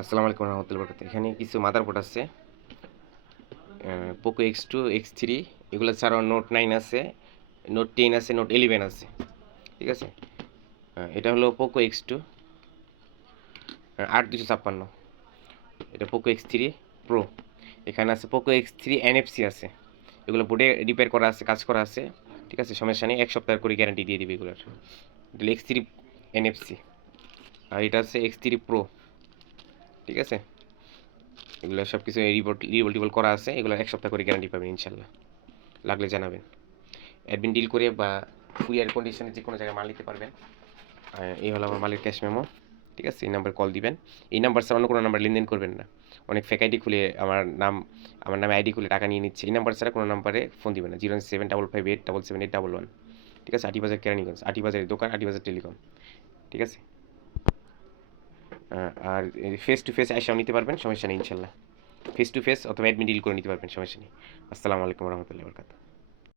আসসালামু আলাইকুম রহমতুল্লাহ বরকাত এখানে কিছু মাদারবোর্ড আছে। Poco X two X three এগুলো ছাড়াও নোট নাইন আছে নোট টেন আছে নোট ইলেভেন আছে। ঠিক আছে? এটা হলো পোকো এক্স টু আট দুশো ছাপ্পান্ন। এটা পোকো এক্স থ্রি প্রো এখানে আছে পোকো এক্স থ্রি এনএফসি আছে। এগুলো বোর্ডে রিপেয়ার করা আছে, কাজ করা আছে। ঠিক আছে? সমস্যা নেই, এক সপ্তাহ করে গ্যারান্টি দিয়ে দিবে এগুলোর। এক্স থ্রি এনএফসি আর এটা আছে এক্স থ্রি প্রো ঠিক আছে? এগুলো সব কিছু রিপোর্ট রিবল টিবল করা আছে, এগুলো এক সপ্তাহ করে গ্যারান্টি পাবেন ইনশাল্লাহ। লাগলে জানাবেন। অ্যাডমিন ডিল করে বা ফুরিয়ার কন্ডিশনে যে কোনো জায়গায় মাল নিতে পারবেন। এই হলো আমার মালের ক্যাশ মেমো ঠিক আছে? এই নাম্বার কল দিবেন। এই নাম্বার ছাড়া অন্য কোনো নাম্বার লেনদেন করবেন না। অনেক ফেক আইডি খুলে আমার নাম, আমার নামে আইডি খুলে টাকা নিয়ে নিচ্ছে। এই নাম্বার ছাড়া কোনো নাম্বারে ফোন দিবেন না। Zero seven double five eight double seven eight double one. ঠিক আছে? আটি বাজার কেরানীগঞ্জ আটি বাজারের দোকান আটি বাজার টেলিকম। ঠিক আছে? আর ফেস টু ফেস আসাও নিতে পারবেন, সমস্যা নেই, ইনশাল্লাহ। ফেস টু ফেস অথবা অ্যাডমিট ডিল করে নিতে পারবেন, সমস্যা নেই। আসসালামু আলাইকুম রহমতুল্লাহ বরকাত